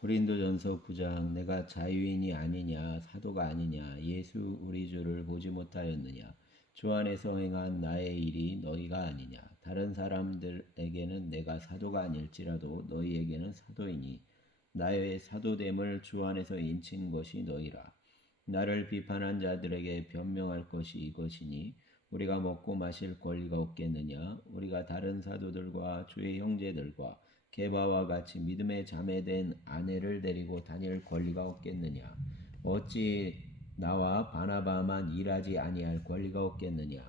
고린도전서 9장 내가 자유인이 아니냐 사도가 아니냐 예수 우리 주를 보지 못하였느냐 주 안에서 행한 나의 일이 너희가 아니냐 다른 사람들에게는 내가 사도가 아닐지라도 너희에게는 사도이니 나의 사도됨을 주 안에서 인친 것이 너희라. 나를 비판한 자들에게 변명할 것이 이것이니 우리가 먹고 마실 권리가 없겠느냐 우리가 다른 사도들과 주의 형제들과 게바와 같이 믿음의 자매된 아내를 데리고 다닐 권리가 없겠느냐 어찌 나와 바나바만 일하지 아니할 권리가 없겠느냐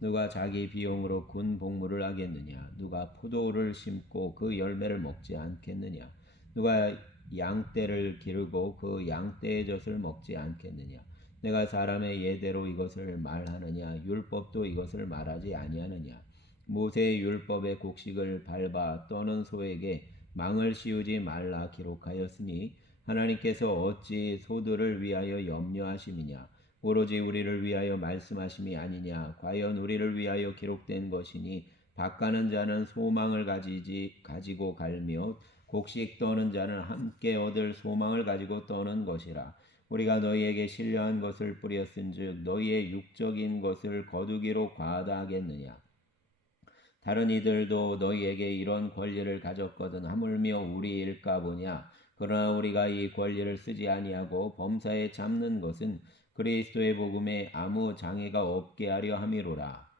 누가 자기 비용으로 군 복무를 하겠느냐 누가 포도를 심고 그 열매를 먹지 않겠느냐 누가 양떼를 기르고 그 양떼의 젖을 먹지 않겠느냐 내가 사람의 예대로 이것을 말하느냐 율법도 이것을 말하지 아니하느냐 모세의 율법의 곡식을 밟아 떠는 소에게 망을 씌우지 말라 기록하였으니 하나님께서 어찌 소들을 위하여 염려하심이냐 오로지 우리를 위하여 말씀하심이 아니냐 과연 우리를 위하여 기록된 것이니 밭가는 자는 소망을 가지고 갈며 곡식 떠는 자는 함께 얻을 소망을 가지고 떠는 것이라. 우리가 너희에게 신뢰한 것을 뿌렸은즉 너희의 육적인 것을 거두기로 과하다 하겠느냐. 다른 이들도 너희에게 이런 권리를 가졌거든 하물며 우리일까 보냐. 그러나 우리가 이 권리를 쓰지 아니하고 범사에 잡는 것은 그리스도의 복음에 아무 장애가 없게 하려 함이로라.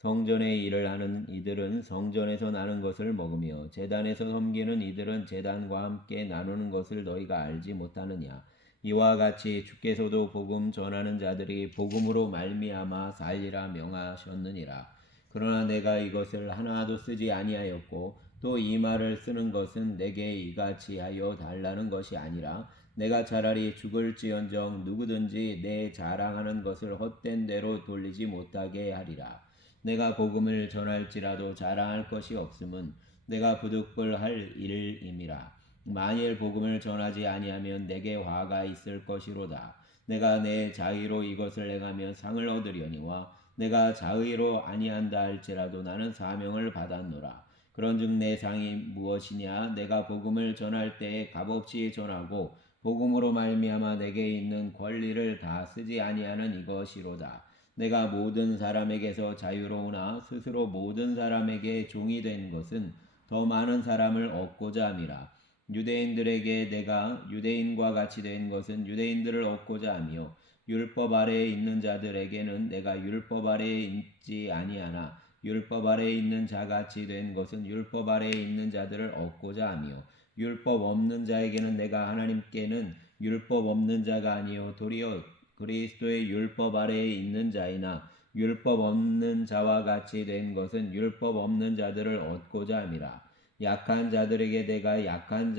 성전의 일을 하는 이들은 성전에서 나는 것을 먹으며 제단에서 섬기는 이들은 제단과 함께 나누는 것을 너희가 알지 못하느냐. 이와 같이 주께서도 복음 전하는 자들이 복음으로 말미암아 살리라 명하셨느니라. 그러나 내가 이것을 하나도 쓰지 아니하였고 또 이 말을 쓰는 것은 내게 이같이 하여 달라는 것이 아니라 내가 차라리 죽을지언정 누구든지 내 자랑하는 것을 헛된 대로 돌리지 못하게 하리라. 내가 복음을 전할지라도 자랑할 것이 없음은 내가 부득불할 일임이라. 만일 복음을 전하지 아니하면 내게 화가 있을 것이로다. 내가 내 자의로 이것을 행하며 상을 얻으려니와 내가 자의로 아니한다 할지라도 나는 사명을 받았노라. 그런즉 내 상이 무엇이냐? 내가 복음을 전할 때에 값없이 전하고 복음으로 말미암아 내게 있는 권리를 다 쓰지 아니하는 이것이로다. 내가 모든 사람에게서 자유로우나 스스로 모든 사람에게 종이 된 것은 더 많은 사람을 얻고자 함이라. 유대인들에게 내가 유대인과 같이 된 것은 유대인들을 얻고자 하며 율법 아래에 있는 자들에게는 내가 율법 아래에 있지 아니하나 율법 아래에 있는 자같이 된 것은 율법 아래에 있는 자들을 얻고자 하며 율법 없는 자에게는 내가 하나님께는 율법 없는 자가 아니요 도리어 그리스도의 율법 아래에 있는 자이나 율법 없는 자와 같이 된 것은 율법 없는 자들을 얻고자 함이라. 약한 자들에게 내가 약한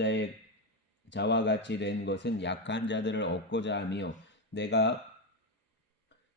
자와 같이 된 것은 약한 자들을 얻고자 하며 내가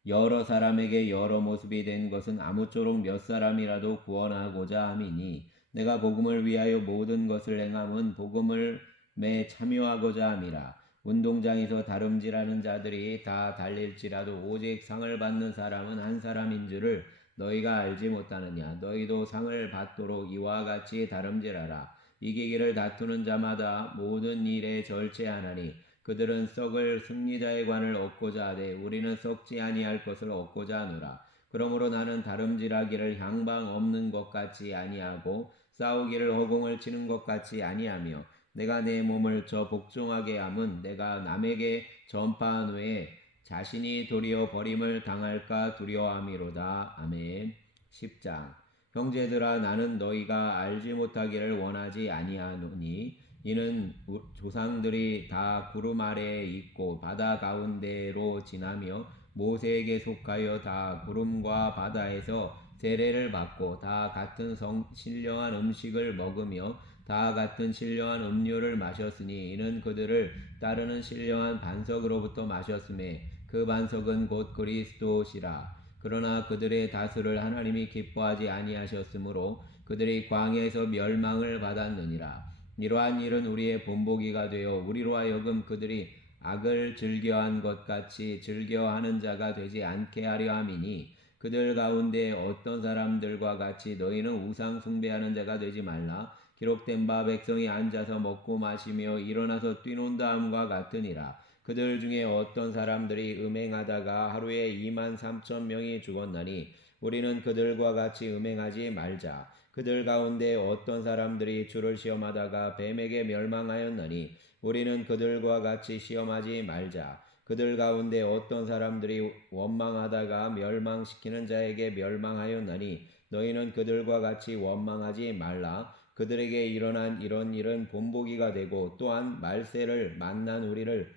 여러 사람에게 여러 모습이 된 것은 아무쪼록 몇 사람이라도 구원하고자 함이니 내가 복음을 위하여 모든 것을 행함은 복음을 매 참여하고자 함이라. 운동장에서 다름질하는 자들이 다 달릴지라도 오직 상을 받는 사람은 한 사람인 줄을 너희가 알지 못하느냐. 너희도 상을 받도록 이와 같이 다름질하라. 이기기를 다투는 자마다 모든 일에 절제하나니 그들은 썩을 승리자의 관을 얻고자 하되 우리는 썩지 아니할 것을 얻고자 하노라. 그러므로 나는 다름질하기를 향방 없는 것 같이 아니하고 싸우기를 허공을 치는 것 같이 아니하며 내가 내 몸을 저 복종하게 함은 내가 남에게 전파한 후에 자신이 도리어 버림을 당할까 두려워함이로다. 아멘. 10장 형제들아 나는 너희가 알지 못하기를 원하지 아니하노니 이는 조상들이 다 구름 아래에 있고 바다 가운데로 지나며 모세에게 속하여 다 구름과 바다에서 세례를 받고 다 같은 신령한 음식을 먹으며 다 같은 신령한 음료를 마셨으니 이는 그들을 따르는 신령한 반석으로부터 마셨음에 그 반석은 곧 그리스도시라. 그러나 그들의 다수를 하나님이 기뻐하지 아니하셨으므로 그들이 광야에서 멸망을 받았느니라. 이러한 일은 우리의 본보기가 되어 우리로 하여금 그들이 악을 즐겨한 것 같이 즐겨하는 자가 되지 않게 하려 함이니 그들 가운데 어떤 사람들과 같이 너희는 우상 숭배하는 자가 되지 말라. 기록된 바 백성이 앉아서 먹고 마시며 일어나서 뛰논다함과 같으니라. 그들 중에 어떤 사람들이 음행하다가 하루에 23,000명이 죽었나니 우리는 그들과 같이 음행하지 말자. 그들 가운데 어떤 사람들이 주를 시험하다가 뱀에게 멸망하였나니 우리는 그들과 같이 시험하지 말자. 그들 가운데 어떤 사람들이 원망하다가 멸망시키는 자에게 멸망하였나니 너희는 그들과 같이 원망하지 말라. 그들에게 일어난 이런 일은 본보기가 되고 또한 말세를 만난 우리를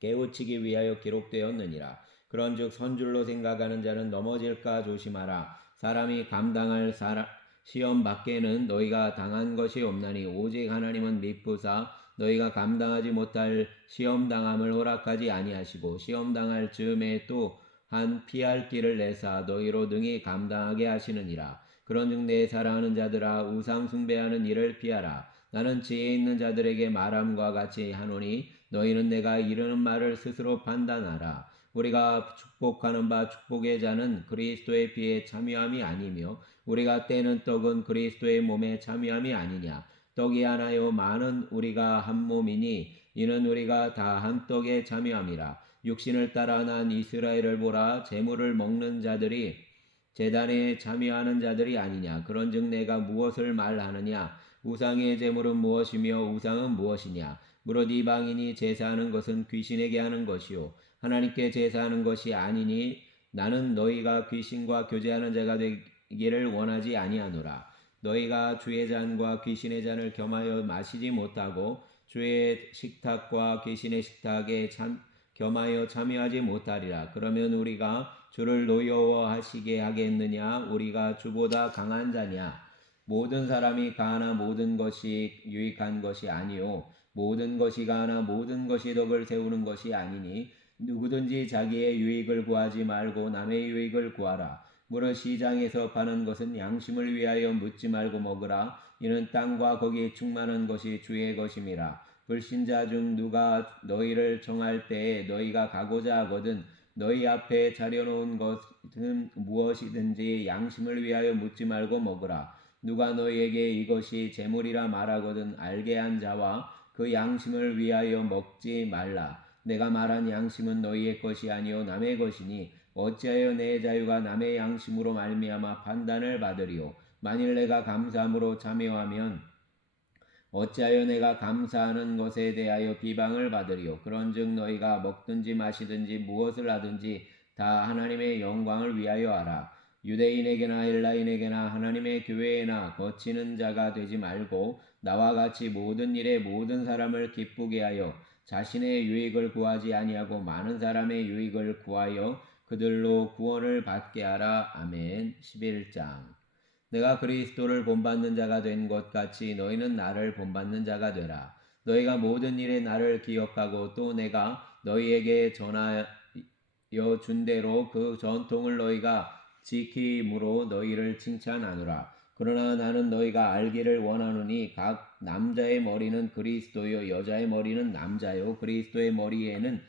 깨우치기 위하여 기록되었느니라. 그런즉 선줄로 생각하는 자는 넘어질까 조심하라. 사람이 감당할 시험 밖에는 너희가 당한 것이 없나니 오직 하나님은 미쁘사 너희가 감당하지 못할 시험 당함을 허락하지 아니하시고 시험 당할 즈음에 또 한 피할 길을 내사 너희로 능히 감당하게 하시느니라. 그런즉 내 사랑하는 자들아 우상 숭배하는 일을 피하라. 나는 지혜 있는 자들에게 말함과 같이 하노니 너희는 내가 이르는 말을 스스로 판단하라. 우리가 축복하는 바 축복의 자는 그리스도의 피에 참여함이 아니며 우리가 떼는 떡은 그리스도의 몸에 참여함이 아니냐. 떡이 하나요 많은 우리가 한 몸이니 이는 우리가 다 한 떡에 참여함이라. 육신을 따라 난 이스라엘을 보라. 재물을 먹는 자들이 제단에 참여하는 자들이 아니냐. 그런즉 내가 무엇을 말하느냐. 우상의 제물은 무엇이며 우상은 무엇이냐. 무릇 이방인이 제사하는 것은 귀신에게 하는 것이요 하나님께 제사하는 것이 아니니 나는 너희가 귀신과 교제하는 자가 되기를 원하지 아니하노라. 너희가 주의 잔과 귀신의 잔을 겸하여 마시지 못하고 주의 식탁과 귀신의 식탁에 겸하여 참여하지 못하리라. 그러면 우리가 주를 노여워하시게 하겠느냐? 우리가 주보다 강한 자냐? 모든 사람이 가하나 모든 것이 유익한 것이 아니요 모든 것이 가하나 모든 것이 덕을 세우는 것이 아니니 누구든지 자기의 유익을 구하지 말고 남의 유익을 구하라. 무릇 시장에서 파는 것은 양심을 위하여 묻지 말고 먹으라. 이는 땅과 거기에 충만한 것이 주의 것임이라. 불신자 중 누가 너희를 청할 때에 너희가 가고자 하거든 너희 앞에 차려놓은 것은 무엇이든지 양심을 위하여 묻지 말고 먹으라. 누가 너희에게 이것이 재물이라 말하거든 알게 한 자와 그 양심을 위하여 먹지 말라. 내가 말한 양심은 너희의 것이 아니요 남의 것이니 어찌하여 내 자유가 남의 양심으로 말미암아 판단을 받으리요. 만일 내가 감사함으로 참여하면 어찌하여 내가 감사하는 것에 대하여 비방을 받으리요. 그런즉 너희가 먹든지 마시든지 무엇을 하든지 다 하나님의 영광을 위하여 하라. 유대인에게나 헬라인에게나 하나님의 교회에나 거치는 자가 되지 말고 나와 같이 모든 일에 모든 사람을 기쁘게 하여 자신의 유익을 구하지 아니하고 많은 사람의 유익을 구하여 그들로 구원을 받게 하라. 아멘. 11장. 내가 그리스도를 본받는 자가 된 것 같이 너희는 나를 본받는 자가 되라. 너희가 모든 일에 나를 기억하고 또 내가 너희에게 전하여 준 대로 그 전통을 너희가 지킴으로 너희를 칭찬하노라. 그러나 나는 너희가 알기를 원하노니 각 남자의 머리는 그리스도요 여자의 머리는 남자요 그리스도의 머리는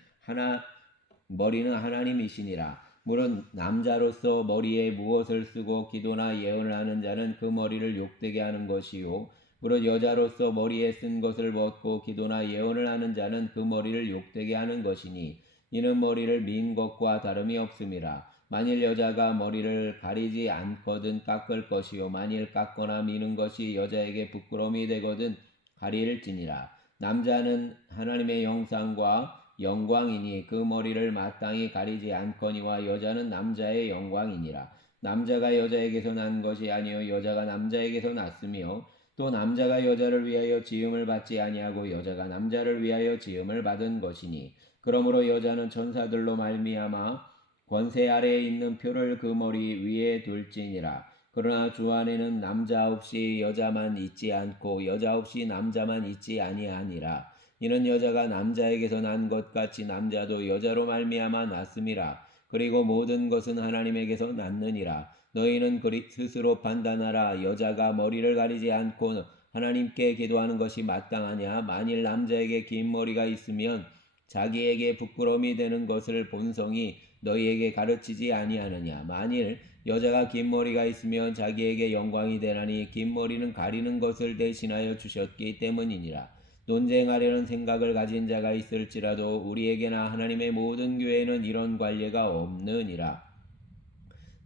하나님이시니라. 물론 남자로서 머리에 무엇을 쓰고 기도나 예언을 하는 자는 그 머리를 욕되게 하는 것이요 물론 여자로서 머리에 쓴 것을 벗고 기도나 예언을 하는 자는 그 머리를 욕되게 하는 것이니 이는 머리를 민 것과 다름이 없음이라. 만일 여자가 머리를 가리지 않거든 깎을 것이요 만일 깎거나 미는 것이 여자에게 부끄러움이 되거든 가릴지니라. 남자는 하나님의 형상과 영광이니 그 머리를 마땅히 가리지 않거니와 여자는 남자의 영광이니라. 남자가 여자에게서 난 것이 아니요 여자가 남자에게서 났으며 또 남자가 여자를 위하여 지음을 받지 아니하고 여자가 남자를 위하여 지음을 받은 것이니 그러므로 여자는 천사들로 말미암아 권세 아래에 있는 표를 그 머리 위에 둘지니라. 그러나 주 안에는 남자 없이 여자만 있지 않고 여자 없이 남자만 있지 아니하니라. 이는 여자가 남자에게서 난 것 같이 남자도 여자로 말미암아 났음이라. 그리고 모든 것은 하나님에게서 났느니라. 너희는 스스로 판단하라. 여자가 머리를 가리지 않고 하나님께 기도하는 것이 마땅하냐? 만일 남자에게 긴 머리가 있으면 자기에게 부끄러움이 되는 것을 본성이 너희에게 가르치지 아니하느냐? 만일 여자가 긴 머리가 있으면 자기에게 영광이 되나니 긴 머리는 가리는 것을 대신하여 주셨기 때문이니라. 논쟁하려는 생각을 가진 자가 있을지라도 우리에게나 하나님의 모든 교회에는 이런 관례가 없느니라.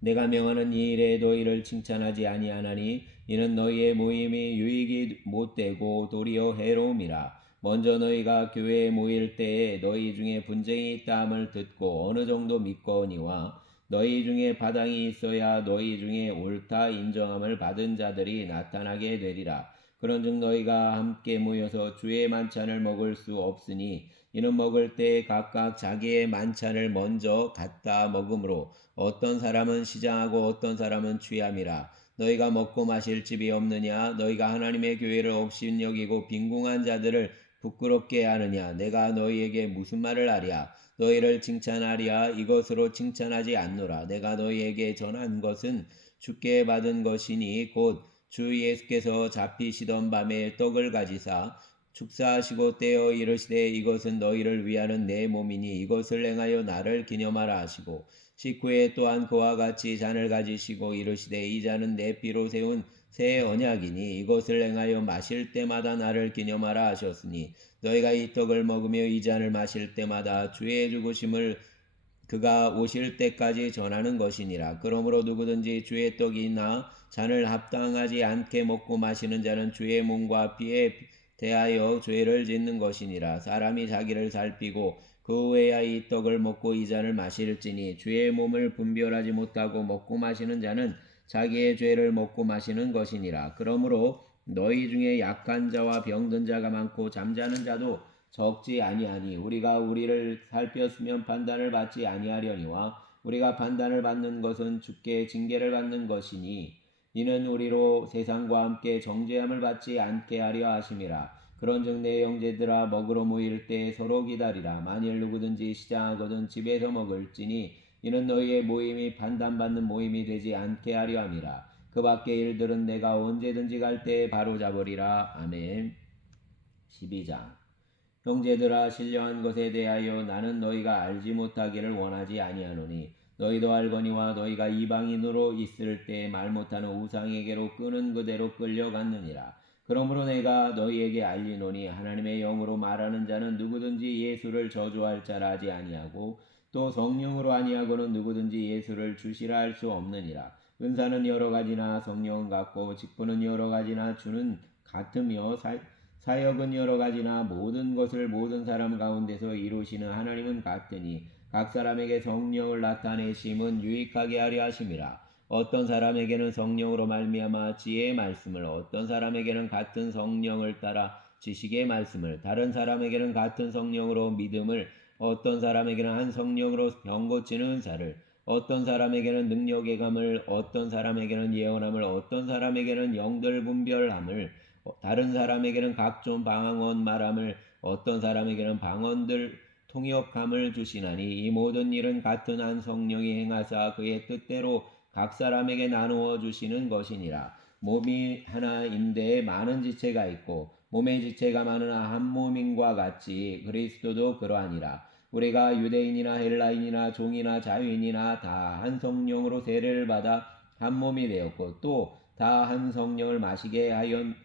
내가 명하는 이 일에 너희를 칭찬하지 아니하나니 이는 너희의 모임이 유익이 못되고 도리어 해로움이라. 먼저 너희가 교회에 모일 때에 너희 중에 분쟁이 있다함을 듣고 어느 정도 믿거니와 너희 중에 바당이 있어야 너희 중에 옳다 인정함을 받은 자들이 나타나게 되리라. 그런즉 너희가 함께 모여서 주의 만찬을 먹을 수 없으니 이는 먹을 때 각각 자기의 만찬을 먼저 갖다 먹으므로 어떤 사람은 시장하고 어떤 사람은 취함이라. 너희가 먹고 마실 집이 없느냐? 너희가 하나님의 교회를 없인 여기고 빈궁한 자들을 부끄럽게 하느냐? 내가 너희에게 무슨 말을 하랴? 너희를 칭찬하랴? 이것으로 칭찬하지 않노라. 내가 너희에게 전한 것은 주께 받은 것이니 곧 주 예수께서 잡히시던 밤에 떡을 가지사 축사하시고 떼어 이르시되 이것은 너희를 위하는 내 몸이니 이것을 행하여 나를 기념하라 하시고 식후에 또한 그와 같이 잔을 가지시고 이르시되 이 잔은 내 피로 세운 새 언약이니 이것을 행하여 마실 때마다 나를 기념하라 하셨으니 너희가 이 떡을 먹으며 이 잔을 마실 때마다 주의 죽으심을 그가 오실 때까지 전하는 것이니라. 그러므로 누구든지 주의 떡이나 잔을 합당하지 않게 먹고 마시는 자는 주의 몸과 피에 대하여 죄를 짓는 것이니라. 사람이 자기를 살피고 그 외야 이 떡을 먹고 이 잔을 마실지니 주의 몸을 분별하지 못하고 먹고 마시는 자는 자기의 죄를 먹고 마시는 것이니라. 그러므로 너희 중에 약한 자와 병든 자가 많고 잠자는 자도 적지 아니하니 우리가 우리를 살폈으면 판단을 받지 아니하려니와 우리가 판단을 받는 것은 주께 징계를 받는 것이니 이는 우리로 세상과 함께 정죄함을 받지 않게 하려 하심이라. 그런즉 내 형제들아 먹으러 모일 때 서로 기다리라. 만일 누구든지 시장하거든 집에서 먹을지니 이는 너희의 모임이 판단받는 모임이 되지 않게 하려 함이라. 그 밖의 일들은 내가 언제든지 갈 때에 바로잡으리라. 아멘. 12장 형제들아 신령한 것에 대하여 나는 너희가 알지 못하기를 원하지 아니하노니 너희도 알거니와 너희가 이방인으로 있을 때 말 못하는 우상에게로 끄는 그대로 끌려갔느니라. 그러므로 내가 너희에게 알리노니 하나님의 영으로 말하는 자는 누구든지 예수를 저주할 자라 하지 아니하고 또 성령으로 아니하고는 누구든지 예수를 주시라 할 수 없느니라. 은사는 여러 가지나 성령은 같고 직분은 여러 가지나 주는 같으며 사역은 여러 가지나 모든 것을 모든 사람 가운데서 이루시는 하나님은 같으니 각 사람에게 성령을 나타내심은 유익하게 하려 하심이라. 어떤 사람에게는 성령으로 말미암아 지혜의 말씀을 어떤 사람에게는 같은 성령을 따라 지식의 말씀을 다른 사람에게는 같은 성령으로 믿음을 어떤 사람에게는 한 성령으로 병 고치는 은사를 어떤 사람에게는 능력의 감을 어떤 사람에게는 예언함을 어떤 사람에게는 영들 분별함을 다른 사람에게는 각종 방언 말함을 어떤 사람에게는 방언들 통역함을 주시나니 이 모든 일은 같은 한 성령이 행하사 그의 뜻대로 각 사람에게 나누어 주시는 것이니라. 몸이 하나인데 많은 지체가 있고 몸의 지체가 많으나 한 몸인과 같이 그리스도도 그러하니라. 우리가 유대인이나 헬라인이나 종이나 자유인이나 다 한 성령으로 세례를 받아 한 몸이 되었고 또 다 한 성령을 마시게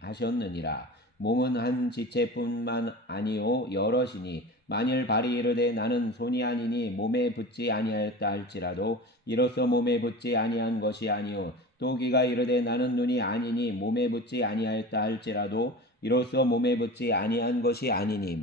하셨느니라. 몸은 한 지체뿐만 아니요 여럿이니 만일 발이 이르되 나는 손이 아니니 몸에 붙지 아니하였다 할지라도 이로써 몸에 붙지 아니한 것이 아니요 또 귀가 이르되 나는 눈이 아니니 몸에 붙지 아니하였다 할지라도 이로써 몸에 붙지 아니한 것이 아니니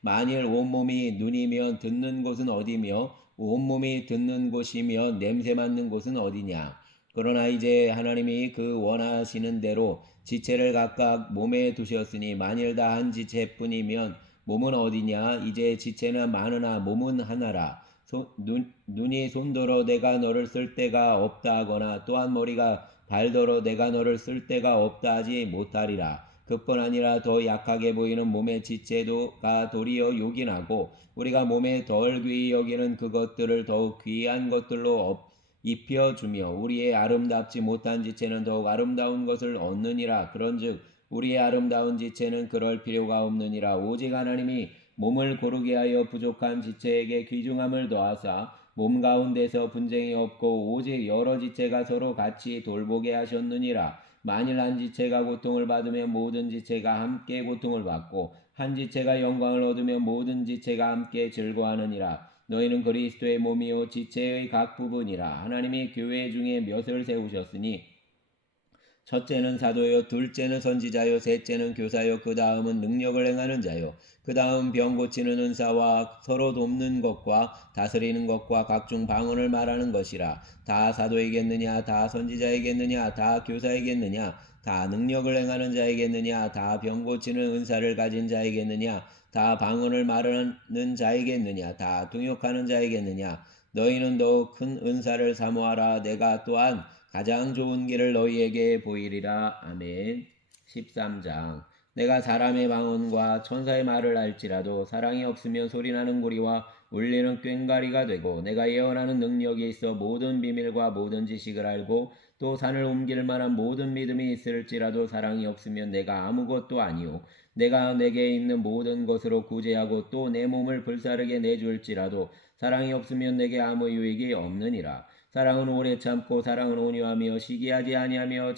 만일 온몸이 눈이면 듣는 곳은 어디며 온몸이 듣는 곳이며 냄새 맡는 곳은 어디냐. 그러나 이제 하나님이 그 원하시는 대로 지체를 각각 몸에 두셨으니 만일 다 한 지체뿐이면 몸은 어디냐. 이제 지체는 많으나 몸은 하나라. 눈이 손더러 내가 너를 쓸 데가 없다 하거나 또한 머리가 발더러 내가 너를 쓸 데가 없다 하지 못하리라. 그뿐 아니라 더 약하게 보이는 몸의 지체도가 도리어 요긴하고 우리가 몸에 덜 귀히 여기는 그것들을 더욱 귀한 것들로 입혀주며 우리의 아름답지 못한 지체는 더욱 아름다운 것을 얻느니라. 그런즉 우리의 아름다운 지체는 그럴 필요가 없느니라. 오직 하나님이 몸을 고르게 하여 부족한 지체에게 귀중함을 더하사 몸 가운데서 분쟁이 없고 오직 여러 지체가 서로 같이 돌보게 하셨느니라. 만일 한 지체가 고통을 받으면 모든 지체가 함께 고통을 받고 한 지체가 영광을 얻으면 모든 지체가 함께 즐거워하느니라. 너희는 그리스도의 몸이요 지체의 각 부분이라. 하나님이 교회 중에 몇을 세우셨으니 첫째는 사도요, 둘째는 선지자요, 셋째는 교사요, 그 다음은 능력을 행하는 자요, 그 다음 병 고치는 은사와 서로 돕는 것과 다스리는 것과 각종 방언을 말하는 것이라. 다 사도이겠느냐, 다 선지자이겠느냐, 다 교사이겠느냐, 다 능력을 행하는 자이겠느냐, 다 병 고치는 은사를 가진 자이겠느냐, 다 방언을 말하는 자이겠느냐, 다 통역하는 자이겠느냐. 너희는 더욱 큰 은사를 사모하라. 내가 또한 가장 좋은 길을 너희에게 보이리라. 아멘. 13장. 내가 사람의 방언과 천사의 말을 할지라도 사랑이 없으면 소리나는 구리와 울리는 꽹과리가 되고, 내가 예언하는 능력이 있어 모든 비밀과 모든 지식을 알고 또 산을 옮길 만한 모든 믿음이 있을지라도 사랑이 없으면 내가 아무것도 아니요, 내가 내게 있는 모든 것으로 구제하고 또 내 몸을 불사르게 내줄지라도 사랑이 없으면 내게 아무 유익이 없느니라. 사랑은 오래 참고 사랑은 온유하며 시기하지 아니하며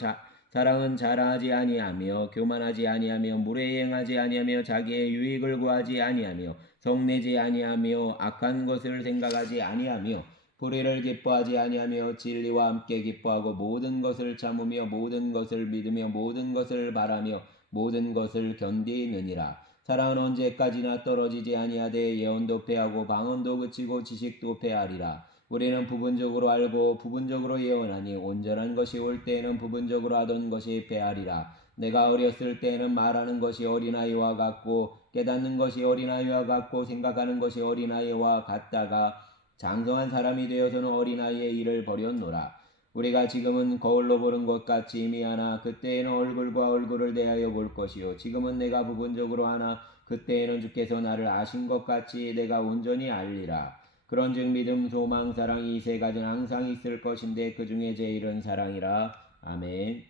사랑은 자랑하지 아니하며 교만하지 아니하며 무례히 행하지 아니하며 자기의 유익을 구하지 아니하며 성내지 아니하며 악한 것을 생각하지 아니하며 불의를 기뻐하지 아니하며 진리와 함께 기뻐하고 모든 것을 참으며 모든 것을 믿으며 모든 것을 바라며 모든 것을 견디느니라. 사랑은 언제까지나 떨어지지 아니하되 예언도 패하고 방언도 그치고 지식도 패하리라. 우리는 부분적으로 알고 부분적으로 예언하니 온전한 것이 올 때에는 부분적으로 하던 것이 패하리라. 내가 어렸을 때에는 말하는 것이 어린아이와 같고 깨닫는 것이 어린아이와 같고 생각하는 것이 어린아이와 같다가 장성한 사람이 되어서는 어린아이의 일을 버렸노라. 우리가 지금은 거울로 보는 것 같이 미하나 그때에는 얼굴과 얼굴을 대하여 볼 것이요, 지금은 내가 부분적으로 하나 그때에는 주께서 나를 아신 것 같이 내가 온전히 알리라. 그런즉 믿음, 소망, 사랑 이 세 가지는 항상 있을 것인데 그 중에 제일은 사랑이라. 아멘.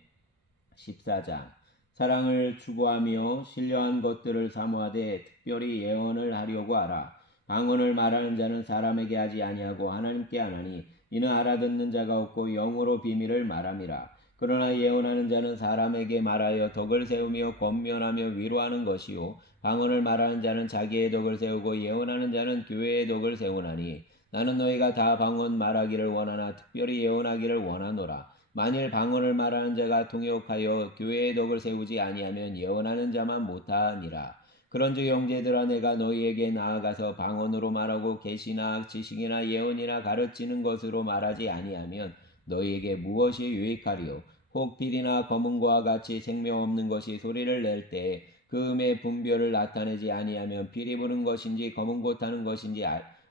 14장. 사랑을 추구하며 신령한 것들을 사모하되 특별히 예언을 하려고 하라. 방언을 말하는 자는 사람에게 하지 아니하고 하나님께 하나니 이는 알아듣는 자가 없고 영으로 비밀을 말함이라. 그러나 예언하는 자는 사람에게 말하여 덕을 세우며 권면하며 위로하는 것이요, 방언을 말하는 자는 자기의 덕을 세우고 예언하는 자는 교회의 덕을 세우나니, 나는 너희가 다 방언 말하기를 원하나 특별히 예언하기를 원하노라. 만일 방언을 말하는 자가 통역하여 교회의 덕을 세우지 아니하면 예언하는 자만 못하니라. 그런즉 형제들아, 내가 너희에게 나아가서 방언으로 말하고 계시나 지식이나 예언이나 가르치는 것으로 말하지 아니하면 너희에게 무엇이 유익하리요? 혹 필이나 검은고와 같이 생명 없는 것이 소리를 낼 때에 그 음의 분별을 나타내지 아니하면 필이 부는 것인지 검은고 타는 것인지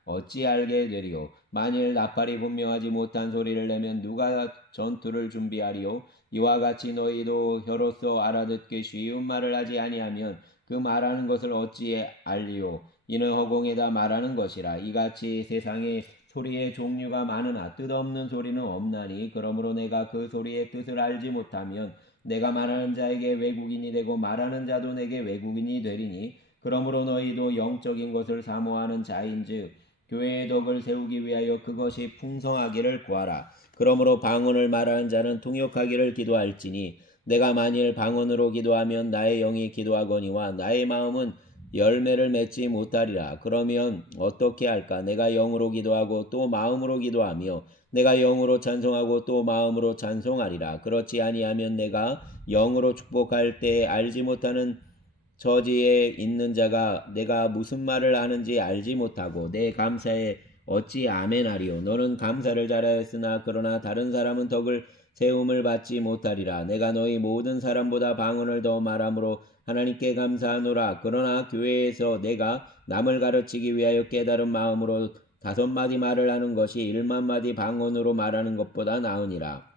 어찌 알게 되리요? 만일 나팔이 분명하지 못한 소리를 내면 누가 전투를 준비하리요? 이와 같이 너희도 혀로서 알아듣기 쉬운 말을 하지 아니하면 그 말하는 것을 어찌 알리요? 이는 허공에다 말하는 것이라. 이같이 세상에 소리의 종류가 많으나 뜻없는 소리는 없나니, 그러므로 내가 그 소리의 뜻을 알지 못하면 내가 말하는 자에게 외국인이 되고 말하는 자도 내게 외국인이 되리니, 그러므로 너희도 영적인 것을 사모하는 자인즉 교회의 덕을 세우기 위하여 그것이 풍성하기를 구하라. 그러므로 방언을 말하는 자는 통역하기를 기도할지니, 내가 만일 방언으로 기도하면 나의 영이 기도하거니와 나의 마음은 열매를 맺지 못하리라. 그러면 어떻게 할까? 내가 영으로 기도하고 또 마음으로 기도하며 내가 영으로 찬송하고 또 마음으로 찬송하리라. 그렇지 아니하면 내가 영으로 축복할 때 알지 못하는 저지에 있는 자가 내가 무슨 말을 하는지 알지 못하고 내 감사에 어찌 아멘하리요? 너는 감사를 잘하였으나 그러나 다른 사람은 덕을 세움을 받지 못하리라. 내가 너희 모든 사람보다 방언을 더 말함으로 하나님께 감사하노라. 그러나 교회에서 내가 남을 가르치기 위하여 깨달은 마음으로 5마디 말을 하는 것이 1만마디 방언으로 말하는 것보다 나으니라.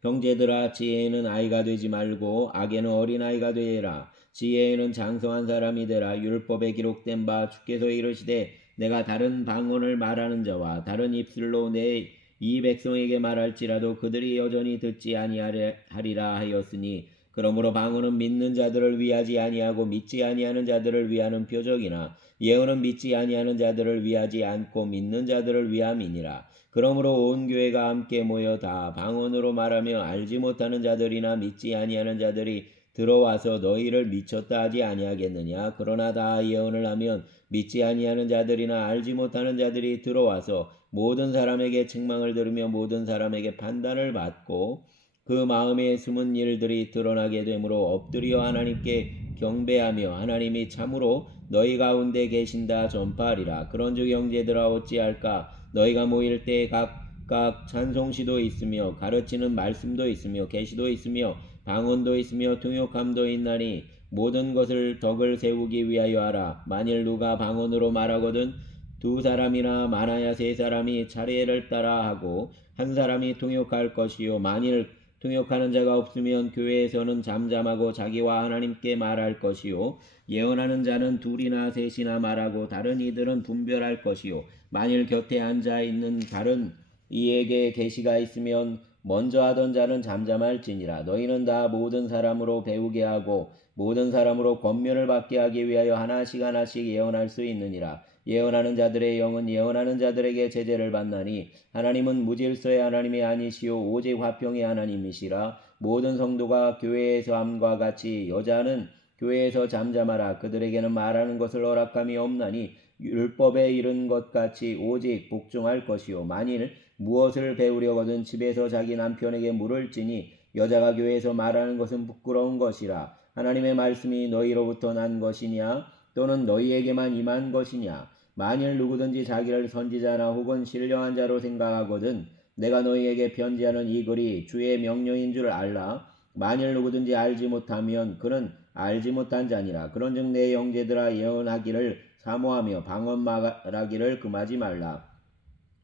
형제들아, 지혜에는 아이가 되지 말고 악에는 어린아이가 되라. 지혜에는 장성한 사람이 되라. 율법에 기록된 바 주께서 이르시되 내가 다른 방언을 말하는 자와 다른 입술로 내 이 백성에게 말할지라도 그들이 여전히 듣지 아니하리라 하였으니, 그러므로 방언은 믿는 자들을 위하지 아니하고 믿지 아니하는 자들을 위하는 표적이나 예언은 믿지 아니하는 자들을 위하지 않고 믿는 자들을 위함이니라. 그러므로 온 교회가 함께 모여 다 방언으로 말하며 알지 못하는 자들이나 믿지 아니하는 자들이 들어와서 너희를 미쳤다 하지 아니하겠느냐. 그러나 다 예언을 하면 믿지 아니하는 자들이나 알지 못하는 자들이 들어와서 모든 사람에게 책망을 들으며 모든 사람에게 판단을 받고 그 마음에 숨은 일들이 드러나게 되므로 엎드려 하나님께 경배하며 하나님이 참으로 너희 가운데 계신다 전파하리라. 그런즉 형제들아 어찌할까. 너희가 모일 때 각각 찬송시도 있으며 가르치는 말씀도 있으며 계시도 있으며 방언도 있으며 통역함도 있나니 모든 것을 덕을 세우기 위하여 하라. 만일 누가 방언으로 말하거든 두 사람이나 많아야 세 사람이 차례를 따라 하고 한 사람이 통역할 것이요 만일 통역하는 자가 없으면 교회에서는 잠잠하고 자기와 하나님께 말할 것이요 예언하는 자는 둘이나 셋이나 말하고 다른 이들은 분별할 것이요 만일 곁에 앉아 있는 다른 이에게 계시가 있으면 먼저 하던 자는 잠잠할지니라. 너희는 다 모든 사람으로 배우게 하고 모든 사람으로 권면을 받게 하기 위하여 하나씩 하나씩 예언할 수 있느니라. 예언하는 자들의 영은 예언하는 자들에게 제재를 받나니 하나님은 무질서의 하나님이 아니시오 오직 화평의 하나님이시라. 모든 성도가 교회에서 함과 같이 여자는 교회에서 잠잠하라. 그들에게는 말하는 것을 허락함이 없나니 율법에 이른 것 같이 오직 복종할 것이요 만일 무엇을 배우려거든 집에서 자기 남편에게 물을지니 여자가 교회에서 말하는 것은 부끄러운 것이라. 하나님의 말씀이 너희로부터 난 것이냐 또는 너희에게만 임한 것이냐. 만일 누구든지 자기를 선지자나 혹은 신령한 자로 생각하거든 내가 너희에게 편지하는 이 글이 주의 명령인 줄 알라. 만일 누구든지 알지 못하면 그는 알지 못한 자니라. 그런즉 내 형제들아 예언하기를 사모하며 방언 말하기를 금하지 말라.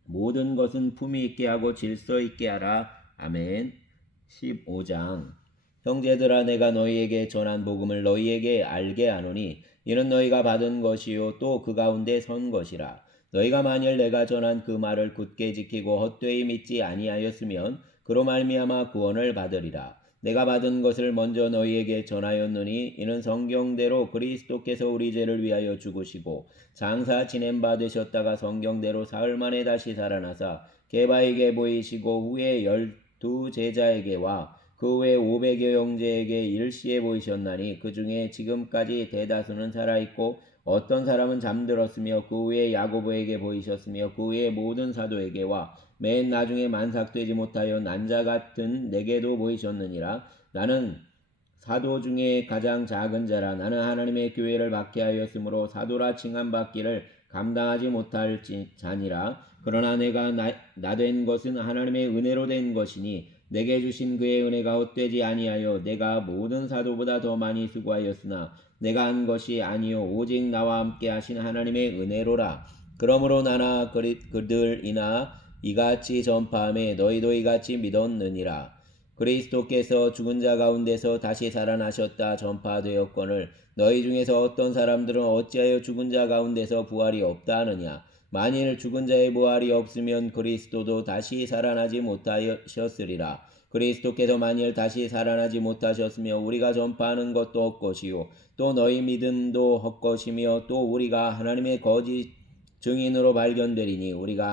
모든 것은 품위 있게 하고 질서 있게 하라. 아멘. 15장 형제들아 내가 너희에게 전한 복음을 너희에게 알게 하노니 이는 너희가 받은 것이요 또 그 가운데 선 것이라. 너희가 만일 내가 전한 그 말을 굳게 지키고 헛되이 믿지 아니하였으면 그로 말미암아 구원을 받으리라. 내가 받은 것을 먼저 너희에게 전하였느니 이는 성경대로 그리스도께서 우리 죄를 위하여 죽으시고 장사 지낸 바 되셨다가 성경대로 사흘 만에 다시 살아나사 게바에게 보이시고 후에 12 제자에게와 그 외 500여 형제에게 일시에 보이셨나니 그 중에 지금까지 대다수는 살아있고 어떤 사람은 잠들었으며 그 후에 야고보에게 보이셨으며 그 후에 모든 사도에게와 맨 나중에 만삭되지 못하여 난자 같은 내게도 보이셨느니라. 나는 사도 중에 가장 작은 자라. 나는 하나님의 교회를 박해하였으므로 사도라 칭함받기를 감당하지 못할 자니라. 그러나 내가 나된 것은 하나님의 은혜로 된 것이니 내게 주신 그의 은혜가 헛되지 아니하여 내가 모든 사도보다 더 많이 수고하였으나 내가 한 것이 아니요 오직 나와 함께 하신 하나님의 은혜로라. 그러므로 나나 그들이나 이같이 전파하며 너희도 이같이 믿었느니라. 그리스도께서 죽은 자 가운데서 다시 살아나셨다 전파되었거늘 너희 중에서 어떤 사람들은 어찌하여 죽은 자 가운데서 부활이 없다 하느냐. 만일 죽은 자의 부활이 없으면 그리스도도 다시 살아나지 못하셨으리라. 그리스도께서 만일 다시 살아나지 못하셨으며 우리가 전파하는 것도 헛것이요 또 너희 믿음도 헛것이며 또 우리가 하나님의 거짓 증인으로 발견되리니 우리가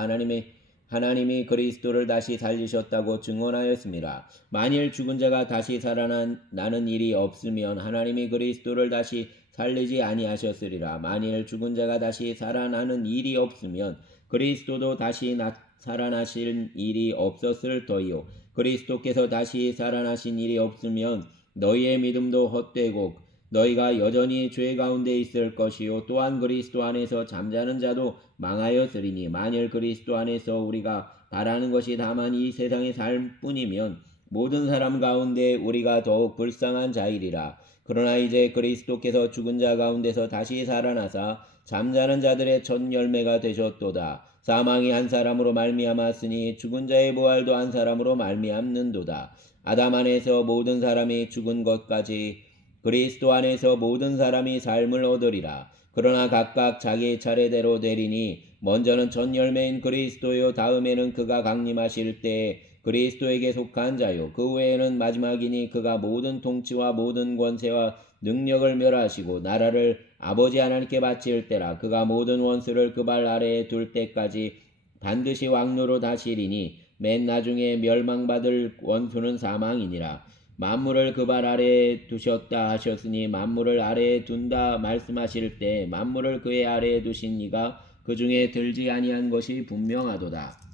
하나님이 그리스도를 다시 살리셨다고 증언하였습니다. 만일 죽은 자가 다시 살아나는 일이 없으면 하나님이 그리스도를 다시 살리지 아니하셨으리라. 만일 죽은 자가 다시 살아나는 일이 없으면 그리스도도 다시 살아나실 일이 없었을 터이요 그리스도께서 다시 살아나신 일이 없으면 너희의 믿음도 헛되고 너희가 여전히 죄 가운데 있을 것이요 또한 그리스도 안에서 잠자는 자도 망하였으리니 만일 그리스도 안에서 우리가 바라는 것이 다만 이 세상의 삶뿐이면 모든 사람 가운데 우리가 더욱 불쌍한 자이리라. 그러나 이제 그리스도께서 죽은 자 가운데서 다시 살아나사 잠자는 자들의 첫 열매가 되셨도다. 사망이 한 사람으로 말미암았으니 죽은 자의 부활도 한 사람으로 말미암는도다. 아담 안에서 모든 사람이 죽은 것까지 그리스도 안에서 모든 사람이 삶을 얻으리라. 그러나 각각 자기 차례대로 되리니 먼저는 첫 열매인 그리스도요 다음에는 그가 강림하실 때에 그리스도에게 속한 자요 그 외에는 마지막이니 그가 모든 통치와 모든 권세와 능력을 멸하시고 나라를 아버지 하나님께 바칠 때라. 그가 모든 원수를 그 발 아래에 둘 때까지 반드시 왕노로 다시리니 맨 나중에 멸망받을 원수는 사망이니라. 만물을 그 발 아래에 두셨다 하셨으니 만물을 아래에 둔다 말씀하실 때 만물을 그의 아래에 두신 이가 그 중에 들지 아니한 것이 분명하도다.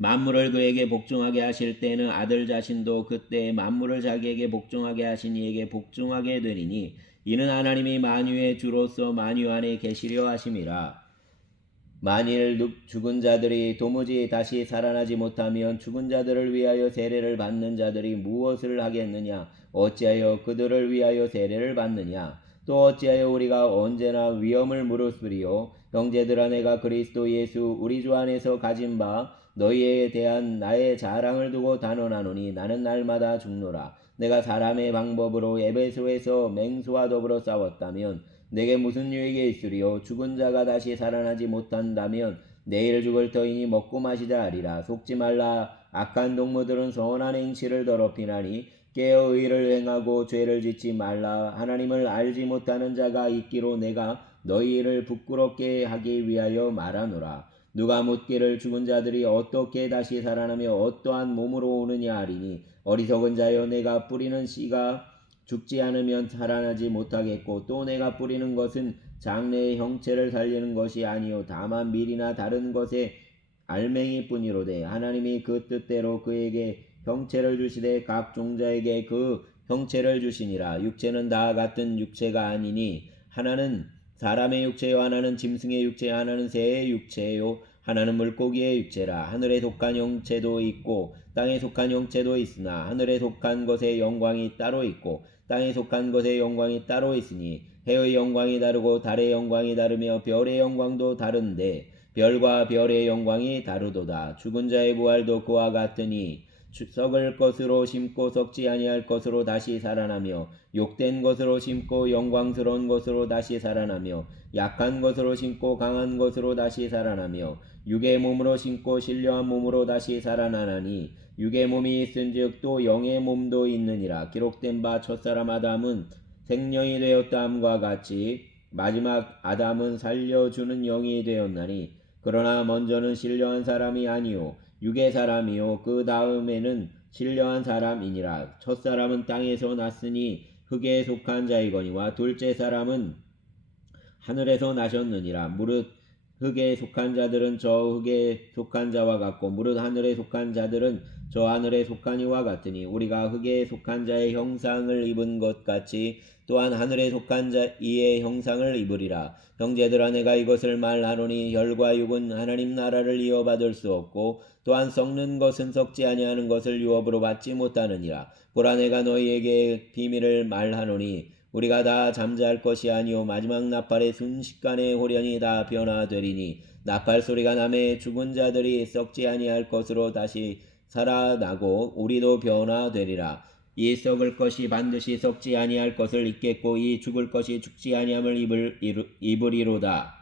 만물을 그에게 복종하게 하실 때는 아들 자신도 그때 만물을 자기에게 복종하게 하신 이에게 복종하게 되리니 이는 하나님이 만유의 주로서 만유 안에 계시려 하심이라. 만일 죽은 자들이 도무지 다시 살아나지 못하면 죽은 자들을 위하여 세례를 받는 자들이 무엇을 하겠느냐? 어찌하여 그들을 위하여 세례를 받느냐? 또 어찌하여 우리가 언제나 위험을 무릅쓰리요? 형제들아 내가 그리스도 예수 우리 주 안에서 가진 바 너희에 대한 나의 자랑을 두고 단언하노니 나는 날마다 죽노라. 내가 사람의 방법으로 에베소에서 맹수와 더불어 싸웠다면 내게 무슨 유익이 있으리요? 죽은 자가 다시 살아나지 못한다면 내일 죽을 터이니 먹고 마시자 하리라. 속지 말라. 악한 동무들은 선한 행실을 더럽히나니 깨어 의를 행하고 죄를 짓지 말라. 하나님을 알지 못하는 자가 있기로 내가 너희를 부끄럽게 하기 위하여 말하노라. 누가 묻기를 죽은 자들이 어떻게 다시 살아나며 어떠한 몸으로 오느냐 하리니 어리석은 자여 내가 뿌리는 씨가 죽지 않으면 살아나지 못하겠고 또 내가 뿌리는 것은 장래의 형체를 살리는 것이 아니요 다만 밀이나 다른 것의 알맹이뿐이로되 하나님이 그 뜻대로 그에게 형체를 주시되 각 종자에게 그 형체를 주시니라. 육체는 다 같은 육체가 아니니 하나는 사람의 육체요 하나는 짐승의 육체 하나는 새의 육체요 하나는 물고기의 육체라. 하늘에 속한 형체도 있고 땅에 속한 형체도 있으나 하늘에 속한 것의 영광이 따로 있고 땅에 속한 것의 영광이 따로 있으니 해의 영광이 다르고 달의 영광이 다르며 별의 영광도 다른데 별과 별의 영광이 다르도다. 죽은 자의 부활도 그와 같으니 썩을 것으로 심고 썩지 아니할 것으로 다시 살아나며 욕된 것으로 심고 영광스러운 것으로 다시 살아나며 약한 것으로 심고 강한 것으로 다시 살아나며 육의 몸으로 심고 신령한 몸으로 다시 살아나나니 육의 몸이 있은즉 또 영의 몸도 있느니라. 기록된 바 첫사람 아담은 생명이 되었다함과 같이 마지막 아담은 살려주는 영이 되었나니 그러나 먼저는 신령한 사람이 아니요 육의 사람이요 그 다음에는 신령한 사람이니라. 첫사람은 땅에서 났으니 흙에 속한 자이거니와 둘째 사람은 하늘에서 나셨느니라. 무릇 흙에 속한 자들은 저 흙에 속한 자와 같고 무릇 하늘에 속한 자들은 저 하늘에 속한 이와 같으니 우리가 흙에 속한 자의 형상을 입은 것 같이 또한 하늘에 속한 이의 형상을 입으리라. 형제들아 내가 이것을 말하노니 혈과 육은 하나님 나라를 이어받을 수 없고 또한 썩는 것은 썩지 아니하는 것을 유업으로 받지 못하느니라. 보라 내가 너희에게 비밀을 말하노니 우리가 다 잠잘 것이 아니요 마지막 나팔의 순식간에 홀연히 다 변화되리니 나팔 소리가 나매 죽은 자들이 썩지 아니할 것으로 다시 살아나고 우리도 변화되리라. 이 썩을 것이 반드시 썩지 아니할 것을 입겠고 이 죽을 것이 죽지 아니함을 입으리로다.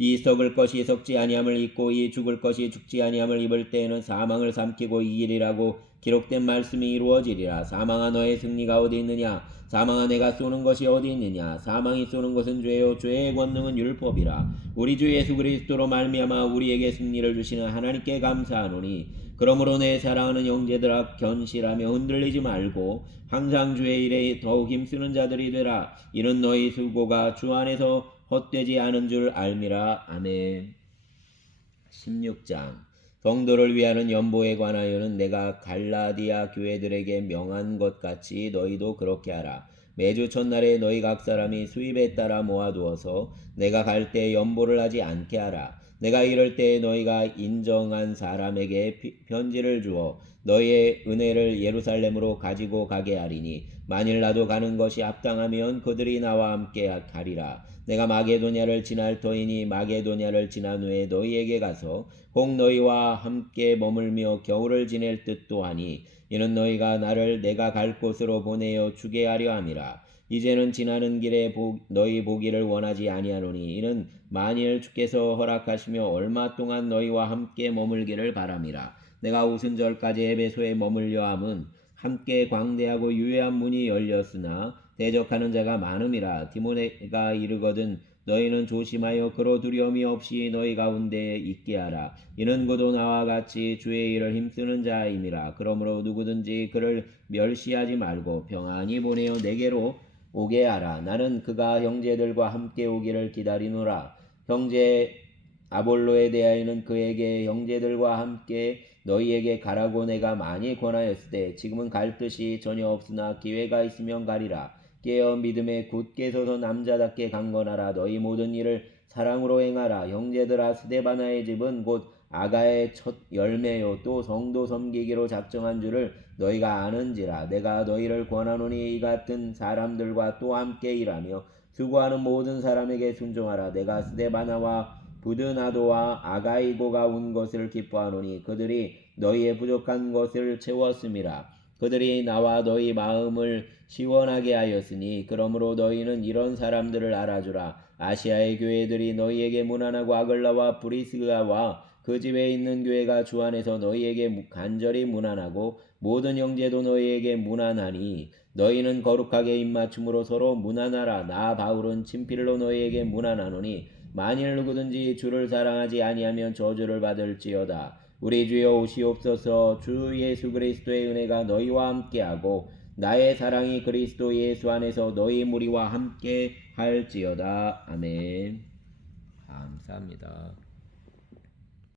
이 썩을 것이 썩지 아니함을 입고 이 죽을 것이 죽지 아니함을 입을 때에는 사망을 삼키고 이기리라고 기록된 말씀이 이루어지리라. 사망아 너의 승리가 어디 있느냐? 사망아 내가 쏘는 것이 어디 있느냐? 사망이 쏘는 것은 죄요 죄의 권능은 율법이라. 우리 주 예수 그리스도로 말미암아 우리에게 승리를 주시는 하나님께 감사하노니 그러므로 내 사랑하는 형제들아 견실하며 흔들리지 말고 항상 주의 일에 더욱 힘쓰는 자들이 되라. 이는 너희 수고가 주 안에서 헛되지 않은 줄 알미라. 아멘. 16장 성도를 위하는 연보에 관하여는 내가 갈라디아 교회들에게 명한 것 같이 너희도 그렇게 하라. 매주 첫날에 너희 각 사람이 수입에 따라 모아두어서 내가 갈 때 연보를 하지 않게 하라. 내가 이럴 때 너희가 인정한 사람에게 편지를 주어 너희의 은혜를 예루살렘으로 가지고 가게 하리니 만일 나도 가는 것이 합당하면 그들이 나와 함께 가리라. 내가 마게도냐를 지날 터이니 마게도냐를 지난 후에 너희에게 가서 혹 너희와 함께 머물며 겨울을 지낼 듯도 하니 이는 너희가 나를 내가 갈 곳으로 보내어 주게 하려 함이라. 이제는 지나는 길에 너희 보기를 원하지 아니하노니 이는 만일 주께서 허락하시며 얼마 동안 너희와 함께 머물기를 바람이라. 내가 오순절까지 에베소에 머물려 함은 함께 광대하고 유효한 문이 열렸으나 대적하는 자가 많음이라. 디모데가 이르거든 너희는 조심하여 그로 두려움이 없이 너희 가운데 있게 하라. 이는 그도 나와 같이 주의 일을 힘쓰는 자임이라. 그러므로 누구든지 그를 멸시하지 말고 평안히 보내어 내게로 오게 하라. 나는 그가 형제들과 함께 오기를 기다리노라. 형제 아볼로에 대하여는 그에게 형제들과 함께 너희에게 가라고 내가 많이 권하였을 때 지금은 갈 뜻이 전혀 없으나 기회가 있으면 가리라. 깨어 믿음에 굳게 서서 남자답게 강건하라. 너희 모든 일을 사랑으로 행하라. 형제들아, 스데바나의 집은 곧 아가의 첫 열매요 또 성도 섬기기로 작정한 줄을 너희가 아는지라. 내가 너희를 권하노니 이 같은 사람들과 또 함께 일하며 수고하는 모든 사람에게 순종하라. 내가 스데바나와 부드나도와 아가이고가 온 것을 기뻐하노니 그들이 너희의 부족한 것을 채웠음이라. 그들이 나와 너희 마음을 시원하게 하였으니 그러므로 너희는 이런 사람들을 알아주라. 아시아의 교회들이 너희에게 무난하고 아글라와 브리스가와 그 집에 있는 교회가 주 안에서 너희에게 간절히 무난하고 모든 형제도 너희에게 무난하니 너희는 거룩하게 입맞춤으로 서로 무난하라. 나 바울은 친필로 너희에게 무난하노니 만일 누구든지 주를 사랑하지 아니하면 저주를 받을지어다. 우리 주여 오시옵소서. 주 예수 그리스도의 은혜가 너희와 함께하고 나의 사랑이 그리스도 예수 안에서 너희 무리와 함께 할지어다. 아멘. 감사합니다.